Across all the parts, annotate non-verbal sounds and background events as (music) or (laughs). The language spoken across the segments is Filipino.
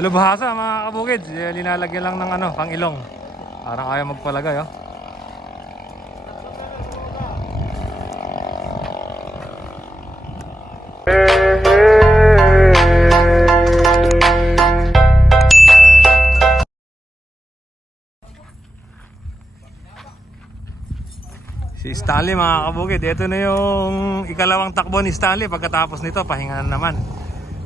Lubhasa mga kabukid, Eh, linalagyan lang ng ano, pang ilong. Parang ayaw magpalagay oh. Si Stanley mga kabukid, ito na yung ikalawang takbo ni Stanley pagkatapos nito, pahinga na naman.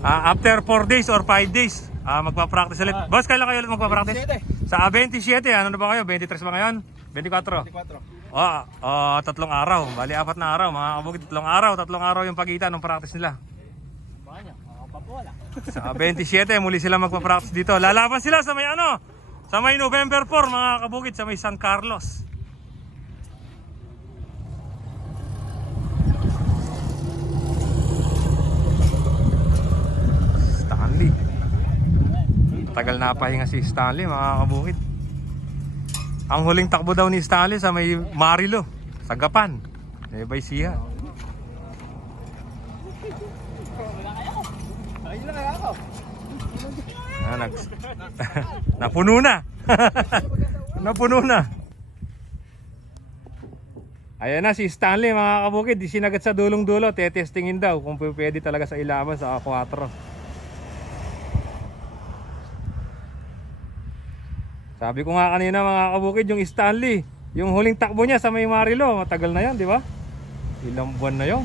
Ah, after 4 days or 5 days, ah, magpa-practice ulit. Boss, kailan kayo ulit magpa-practice? 27. Sa 27, ano na ba kayo? 23 ba ngayon? 24? 24. Oh, oh, tatlong araw. Bali, apat na araw. Mga kabukid, tatlong araw. Tatlong araw yung pagitan ng practice nila. Sa 27, muli sila magpa-practice dito. Lalaban sila sa may ano? Sa may November 4, mga kabukid, sa may San Carlos. Stanley. Tagal na pahinga si Stanley, mga kabukid. Ang huling takbo daw ni Stanley sa may Marilo, sa Gapan. Nueva Ecija. Ah, nag... (laughs) Napuno na. (laughs) Napuno na. Ayan na si Stanley mga kabukid, sinagat sa dulong-dulo, tetestingin daw kung pwede talaga sa ilaban sa A4. Sabi ko nga kanina mga kabukid, yung Stanley, yung huling takbo niya sa may Marilo, matagal na yan, di ba? Ilang buwan na yon.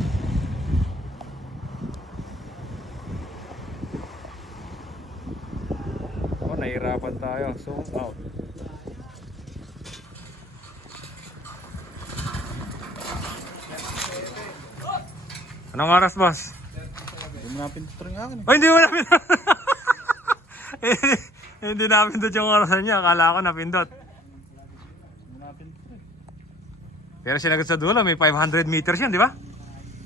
Oh, nahirapan tayo. Zoom out. Anong oras, boss? Hindi mo napindutin nga akin. Oh, hindi mo napindot. (laughs) hindi, napindot yung oras niya. Akala ko napindot. Pero sinagot sa dulo, may 500 meters yan, di ba?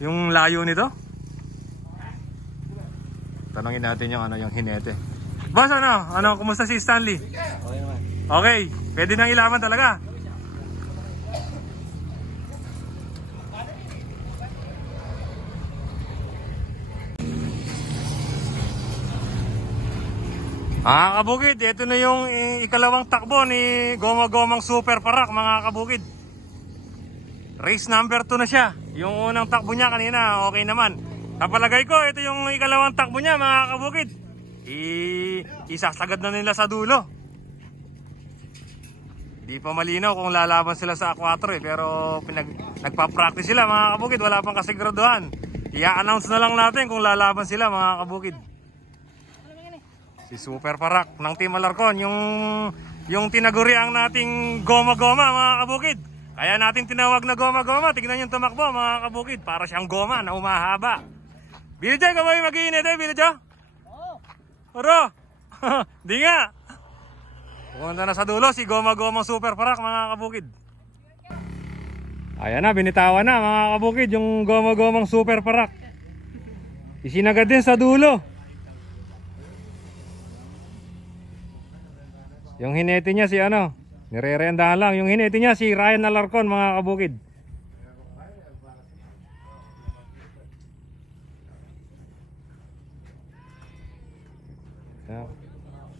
Yung layo nito. Tanongin natin yung ano yung hinete. Boss, ano? Ano, kumusta si Stanley? Okay naman. Okay, pwede nang ilaban talaga. Mga kabukid, ito na yung eh, ikalawang takbo ni Goma Gomang Super Parak mga kabukid. Race number 2 na siya. Yung unang takbo niya kanina, okay naman. Kapalagay ko, ito yung ikalawang takbo niya mga kabukid. I isasagad na nila sa dulo. Di pa malinaw kung lalaban sila sa A4 eh, pero pinag, nagpa-practice sila mga kabukid, wala pang kasiguraduhan. I-announce na lang natin kung lalaban sila mga kabukid. Si Super Parak ng Team Alarcon, yung yung tinaguriang nating goma-goma mga kabukid. Kaya natin tinawag na goma-goma, tignan yung tumakbo mga kabukid, para siyang goma na umahaba. Bilja, ka ba yung mag-iinit eh, Bilja? Oo. Oro! (laughs) Di nga! Pumunta na sa dulo si Goma Gomang Super Parak mga kabukid. Ayan na, binitawan na mga kabukid yung Goma Gomang Super Parak. Isinagad din sa dulo. Yung hinete niya si ano, nirerendahan lang. Yung hinete niya si Ryan Alarcon mga kabukid.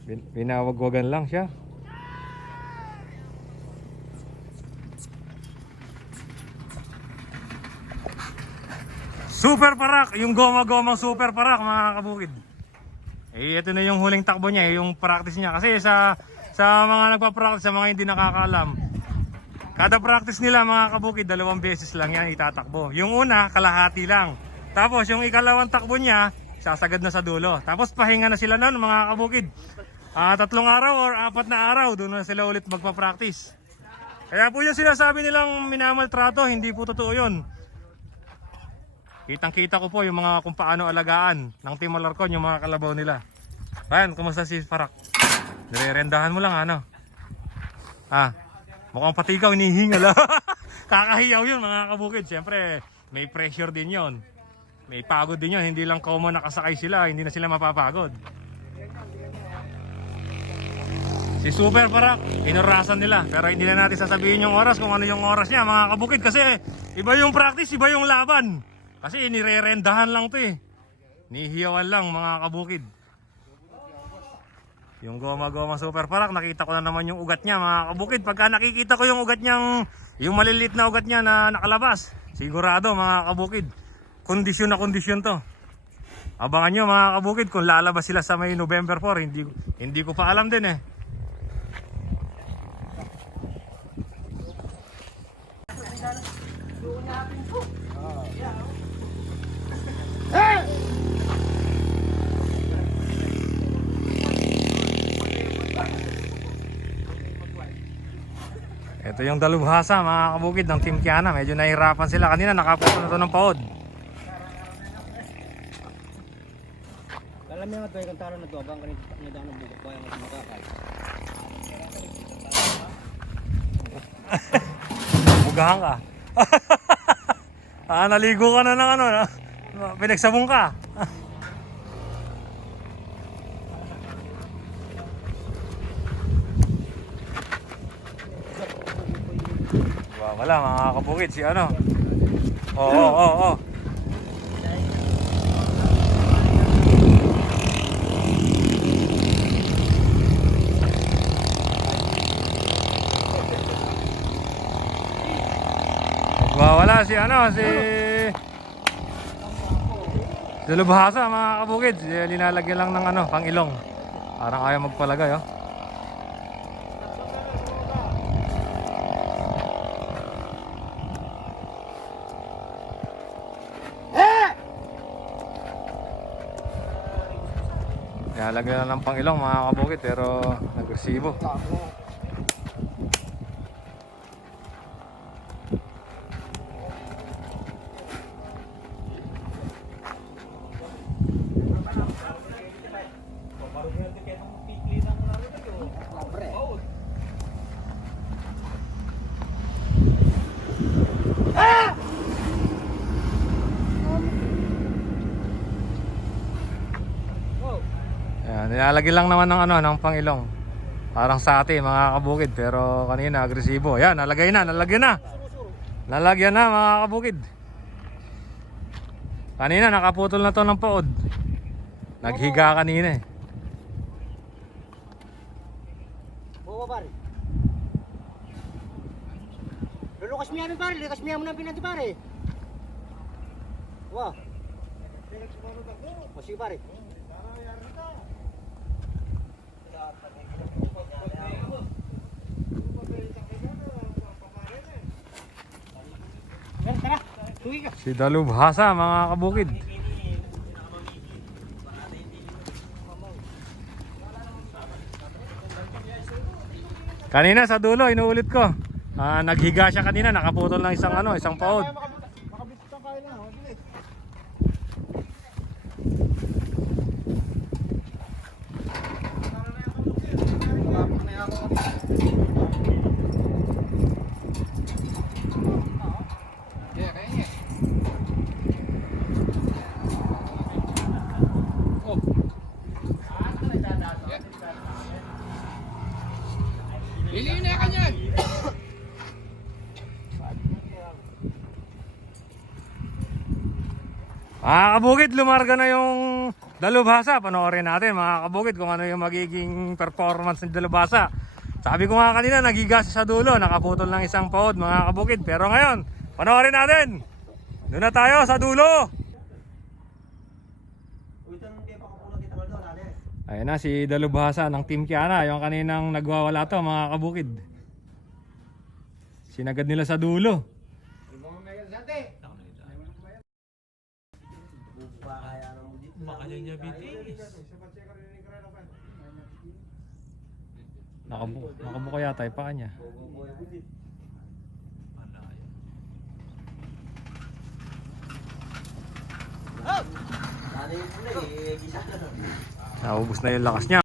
Bin- binawagwagan lang siya. Super parak! Yung goma-gomang super parak mga kabukid. Eh, ito na yung huling takbo niya, eh, yung practice niya. Kasi sa sa mga nagpa-practice, sa mga hindi nakakaalam, kada practice nila mga kabukid, dalawang beses lang yan itatakbo. Yung una, kalahati lang. Tapos yung ikalawang takbo niya, sasagad na sa dulo. Tapos pahinga na sila noon mga kabukid. Ah, tatlong araw or apat na araw, doon na sila ulit magpa-practice. Kaya po yung sinasabi nilang minamaltrato, hindi po totoo yun. Kitang kita ko po yung mga kung paano alagaan ng Team Alarcon, yung mga kalabaw nila. Ayan, kumusta si Farak? Nirerendahan mo lang ano? Ah, mukhang pati ikaw hinihingal ah. (laughs) Kakahiyaw yun mga kabukid. Siyempre, may pressure din yon. May pagod din yun. Hindi lang common nakasakay sila, hindi na sila mapapagod. Si Super Parak, inurasan nila. Pero hindi na natin sasabihin yung oras kung ano yung oras niya mga kabukid. Kasi iba yung practice, iba yung laban. Kasi nirerendahan lang to eh. Nihiyawan lang mga kabukid. Yung goma-goma super parak, nakita ko na naman yung ugat niya mga kabukid. Pagka nakikita ko yung ugat niyang, yung maliliit na ugat niya na nakalabas, sigurado mga kabukid, kondisyon na kondisyon to. Abangan nyo mga kabukid kung lalabas sila sa may November 4, hindi, hindi ko pa alam din eh. Ito yung dalubhasa mga kabukid ng Team Kiana. Medyo nahihirapan sila. Kanina nakaputo na to ng paod. Alam mo yung tuwing kantaro na to, abang kanito niya daw ng bukok, kaya nga makakay. Bugahan ka. (laughs) ah, naligo ka na ng ano. Na, pinagsabong ka. (laughs) Wala mga kabukid si ano. Oo, oo, oo. oo. Wala si ano, si... Dalubhasa mga kabukid. Linalagyan lang ng ano, pang ilong. Parang ayaw magpalagay oh. Nilalagyan lang ng pang ilong mga kabukid pero nagresibo. Ayan, nilalagyan lang naman ng ano, ng pangilong. Parang sa ate, mga kabukid, pero kanina agresibo. Ayan, nalagay na, nalagyan na. Nalagyan na, mga kabukid. Kanina, nakaputol na to ng paod. Naghiga kanina eh. Oo, pare. Lulukas mo yan, pare. Lukas mo yan mo ng pinanti, pare. O, sige, pare. Si Dalubhasa, mga kabukid. Kanina sa dulo, inuulit ko. Ah, naghiga siya kanina, nakaputol ng isang ano, isang paod. Mga kabukid, lumarga na yung Dalubhasa. Panoorin natin mga kabukid kung ano yung magiging performance ng Dalubhasa. Sabi ko nga kanina, nagigas sa dulo, nakaputol ng isang paod mga kabukid. Pero ngayon, panoorin natin. Doon na tayo sa dulo. Ayun na si Dalubhasa ng Team Kiana, yung kaninang nagwawala to mga kabukid. Sinagad nila sa dulo. Nakabu nakabuka yata yung paa niya. Naubos na yung lakas niya.